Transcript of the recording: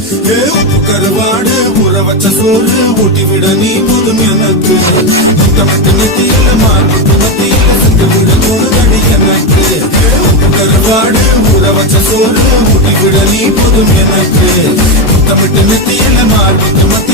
உப்பு கருவாடு ஊற வச்ச சோறு ஊட்டி விட நீ போதும் எனக்கு முட்டமட்டு நெத்தியில மார்புக்கு மத்தியில சென்று விட தோணுதடி எனக்கு உப்பு கருவாடு ஊற வச்ச சோறு ஊட்டி விட நீ போதும் எனக்கு முட்டமட்டு நெத்தியில மார்புக்கு மத்தியில